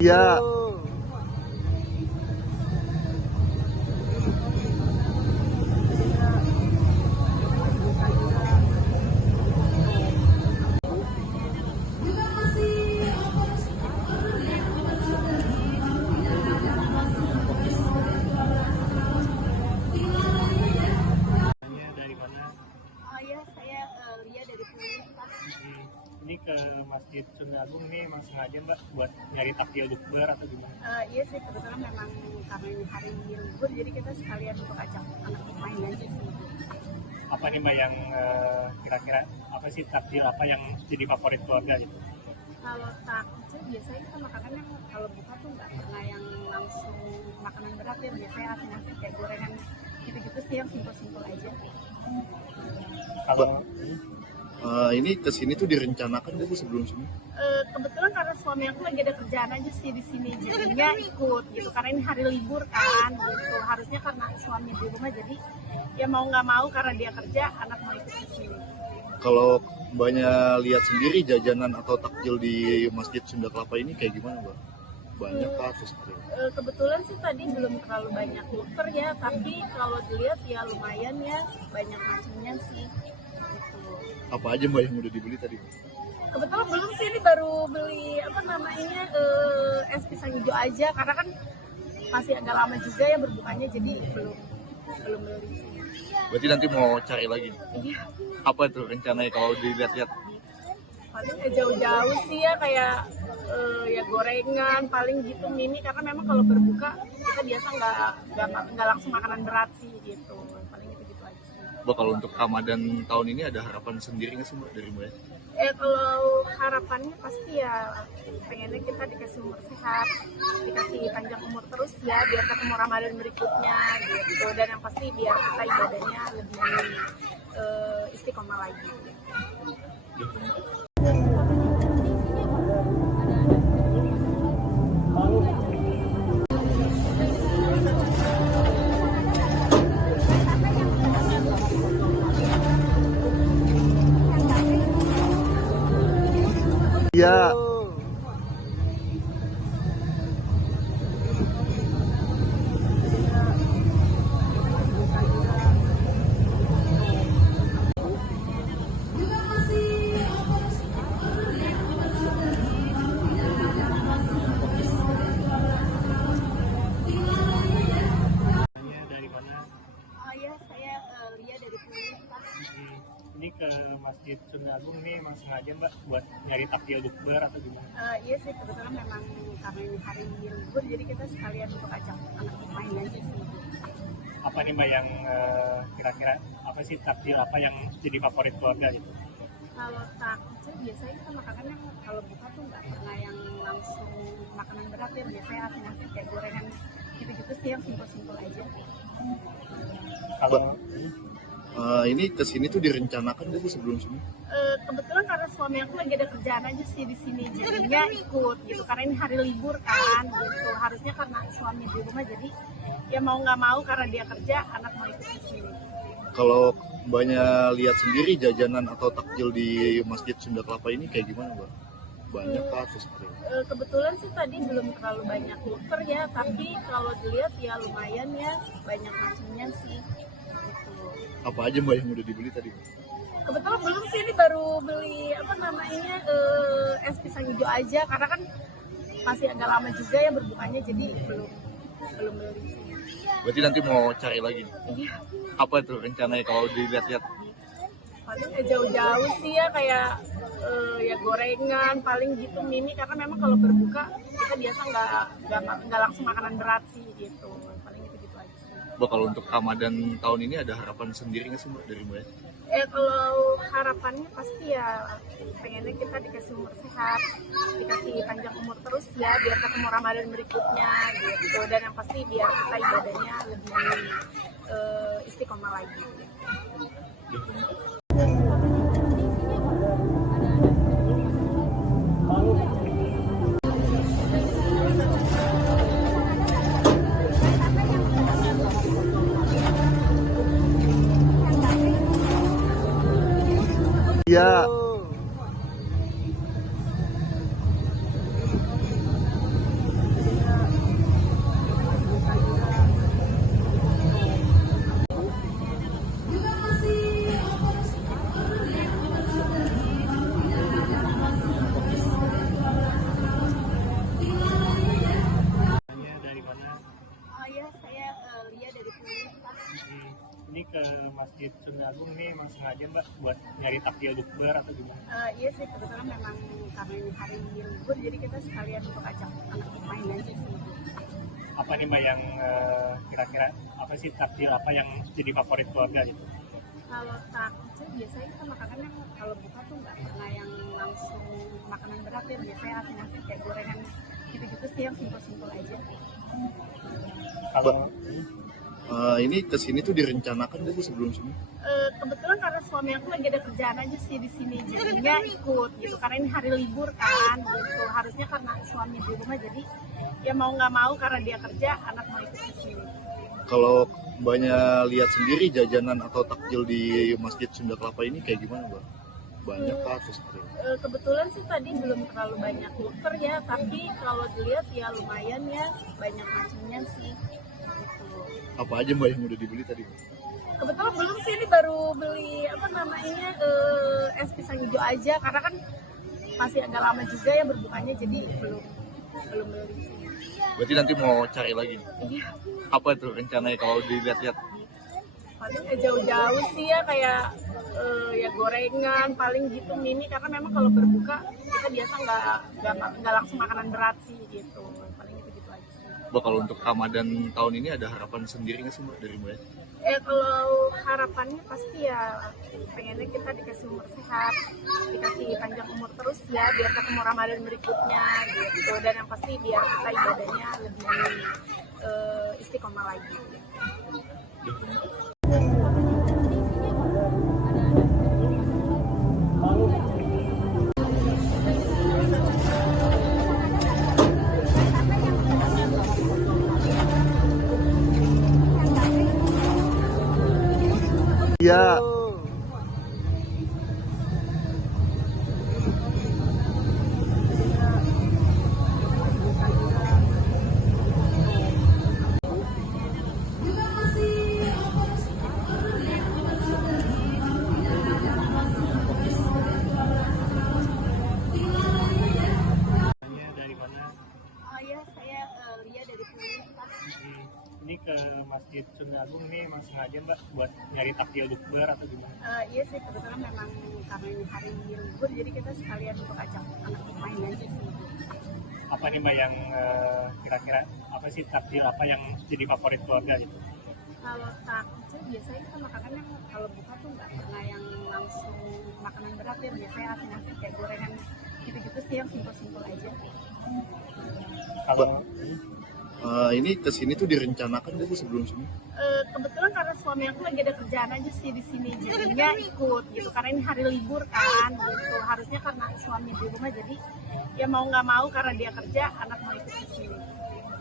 Iya. Dari mana? Oh ya, saya Lia dari Puri, Pak. Ini ke Masjid Sunda Agung nih emang sengaja Mbak buat nyari takjil bukber atau gimana? Iya sih, kebetulan memang karena ini hari libur, jadi kita sekalian untuk ajak anak main aja sih. Apa nih Mbak yang kira-kira apa sih takjil apa yang jadi favorit keluarga gitu? Kalau takjil biasanya kita makanan yang kalau buka tuh nggak pernah yang langsung makanan berat ya, biasanya asin-asin kayak gorengan gitu-gitu sih yang simpel-simpel aja. Kalau Ini kesini tuh direncanakan nggak sih sebelum sini? Kebetulan karena suami aku lagi ada kerjaan aja sih di sini, jadinya ikut gitu karena ini hari libur kan gitu. Harusnya karena suami di rumah jadi ya mau nggak mau karena dia kerja anak mau ikut di sini. Kalau banyak lihat sendiri jajanan atau takjil di Masjid Sunda Kelapa ini kayak gimana, Mbak? Banyak Pak atau seperti apa? Kebetulan sih tadi belum terlalu banyak looper ya, tapi kalau dilihat ya lumayan ya, banyak macamnya sih. Gitu. Apa aja Mbak yang udah dibeli tadi? Kebetulan belum sih, ini baru beli apa namanya es pisang hijau aja karena kan masih agak lama juga ya berbukanya, jadi belum beli sih. Berarti nanti mau cari lagi. Iya, Apa tuh rencananya kalau dilihat-lihat? paling nggak jauh-jauh sih ya kayak ya gorengan paling gitu mini karena memang kalau berbuka kita biasa nggak langsung makanan berat sih gitu, paling gitu aja sih. Mbak, kalau untuk Ramadan tahun ini ada harapan sendiri nggak sih Mbak dari Mbak? Kalau harapannya pasti ya pengennya kita dikasih umur sehat, dikasih panjang umur terus ya biar ketemu Ramadan berikutnya gitu, dan yang pasti biar kita ibadahnya lebih istiqomah lagi. Iya. dari mana? Oh ya, saya Lia dari Puri, Pak. Ini ke Masjid Sunda Agung nih emang sengaja Mbak buat nyari takjil bukber atau gimana? Iya sih, kebetulan memang karena ini hari libur, jadi kita sekalian untuk ajak anak main aja sih. Apa nih Mbak yang kira-kira apa sih takjil apa yang jadi favorit keluarga gitu? Kalau takjil biasanya kita makanan yang kalau buka tuh nggak pernah yang langsung makanan berat ya, biasanya asin-asin kayak gorengan gitu-gitu sih yang simpel-simpel aja. Kalau Ini kesini tuh direncanakan nggak sih sebelum sini? Kebetulan karena suami aku lagi ada kerjaan aja sih di sini, jadinya ikut gitu karena ini hari libur kan gitu. Harusnya karena suami di rumah jadi ya mau nggak mau karena dia kerja anak mau ikut di sini. Kalau banyak lihat sendiri jajanan atau takjil di Masjid Sunda Kelapa ini kayak gimana Mbak? Banyak Pak atau seperti apa? Kebetulan sih tadi belum terlalu banyak looper ya, tapi kalau dilihat ya lumayan ya, banyak macamnya sih. Gitu. Apa aja Mbak yang udah dibeli tadi? Kebetulan belum sih, ini baru beli apa namanya es pisang hijau aja karena kan masih agak lama juga ya berbukanya, jadi belum beli sih. Berarti nanti mau cari lagi. Iya, Apa tuh rencananya kalau dilihat-lihat? paling nggak jauh-jauh sih ya kayak ya gorengan paling gitu mini karena memang kalau berbuka kita biasa nggak langsung makanan berat sih gitu, paling gitu aja sih. Mbak, kalau untuk Ramadan tahun ini ada harapan sendiri nggak sih Mbak dari Mbak? Kalau harapannya pasti ya pengennya kita dikasih umur sehat, dikasih panjang umur terus ya biar ketemu Ramadan berikutnya gitu, dan yang pasti biar kita ibadahnya lebih istiqomah lagi. Iya. Masjid Sunda Agung ini emang sengaja Mbak buat nyari takjil bukber atau gimana? Iya sih, kebetulan memang karena ini hari libur, jadi kita sekalian untuk ajak anak main aja sih. Apa nih Mbak yang kira-kira apa sih takjil apa yang jadi favorit keluarga gitu? Kalau takjil biasanya kita makanan yang kalau buka tuh nggak pernah yang langsung makanan berat ya, biasanya asin-asin kayak gorengan gitu-gitu sih yang simpel-simpel aja. Kalau Ini kesini tuh direncanakan gak sih sebelum-sebelumnya? Kebetulan karena suami aku lagi ada kerjaan aja sih di sini, jadinya ikut gitu karena ini hari libur kan gitu. Harusnya karena suami di rumah, jadi ya mau nggak mau karena dia kerja, anak mau ikut ke sini. Kalau banyak lihat sendiri jajanan atau takjil di Masjid Sunda Kelapa ini kayak gimana, Mbak? Banyak kah atau seperti apa? Kebetulan sih tadi belum terlalu banyak looker ya, tapi kalau dilihat ya lumayan ya, banyak macamnya sih. Gitu. Apa aja Mbak yang udah dibeli tadi, Mbak? Kebetulan belum sih, ini baru beli apa namanya es pisang hijau aja karena kan masih agak lama juga ya berbukanya, jadi belum beli sih. Berarti nanti mau cari lagi nih. Iya, Apa tuh rencananya kalau dilihat-lihat? paling nggak jauh-jauh sih ya kayak ya gorengan paling gitu mini, karena memang kalau berbuka kita biasa nggak langsung makanan berat sih gitu, paling gitu aja sih. Mbak, kalau untuk Ramadan tahun ini ada harapan sendiri nggak sih Mbak dari Mbak? Kalau harapannya pasti ya pengennya kita dikasih umur sehat, dikasih panjang umur terus ya biar ketemu Ramadan berikutnya gitu, dan yang pasti biar kita ibadahnya lebih istiqomah lagi. Iya. dari mana? Oh ya, saya Lia dari Pulih, Pak. Ini ke Masjid Sunda Agung ini emang sengaja Mbak buat nyari takjil bukber atau gimana? Iya sih, kebetulan memang karena ini hari libur, jadi kita sekalian untuk ajak anak main aja sih. Apa nih Mbak yang kira-kira apa sih takjil apa yang jadi favorit keluarga gitu? Kalau takjil biasanya kita makanan yang kalau buka tuh nggak pernah yang langsung makanan berat ya, biasanya asin-asin kayak gorengan gitu-gitu sih yang simpel-simpel aja. Kalau Ini kesini tuh direncanakan gak sih sebelum-sebelumnya? Kebetulan karena suami aku lagi ada kerjaan aja sih di sini, jadinya ikut gitu karena ini hari libur kan gitu. Harusnya karena suami di rumah, jadi ya mau nggak mau karena dia kerja, anak mau ikut ke sini.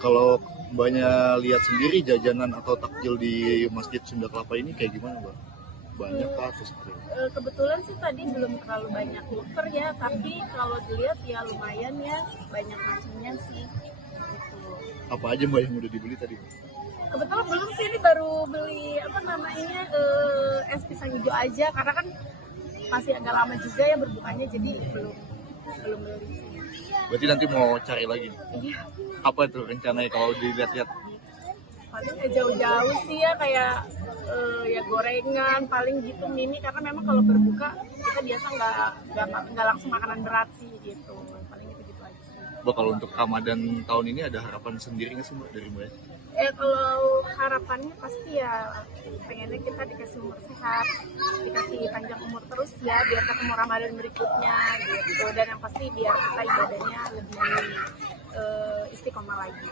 Kalau banyak lihat sendiri jajanan atau takjil di Masjid Sunda Kelapa ini kayak gimana, Mbak? Banyak kah atau seperti apa? Kebetulan sih tadi belum terlalu banyak looker ya, tapi kalau dilihat ya lumayan ya, banyak macamnya sih. Gitu. Apa aja Mbak yang udah dibeli tadi, Mbak? Kebetulan belum sih, ini baru beli apa namanya es pisang hijau aja karena kan masih agak lama juga ya berbukanya, jadi belum beli sih. Berarti nanti mau cari lagi nih. Iya, Apa tuh rencananya kalau dilihat-lihat? paling nggak jauh-jauh sih ya kayak ya gorengan paling gitu mini, karena memang kalau berbuka kita biasa nggak langsung makanan berat sih gitu, paling gitu aja sih. Mbak, kalau untuk Ramadan tahun ini ada harapan sendiri nggak sih Mbak dari Mbak? Kalau harapannya pasti ya pengennya kita dikasih umur sehat, dikasih panjang umur terus ya biar ketemu Ramadan berikutnya gitu, dan yang pasti biar kita ibadahnya lebih istiqomah lagi.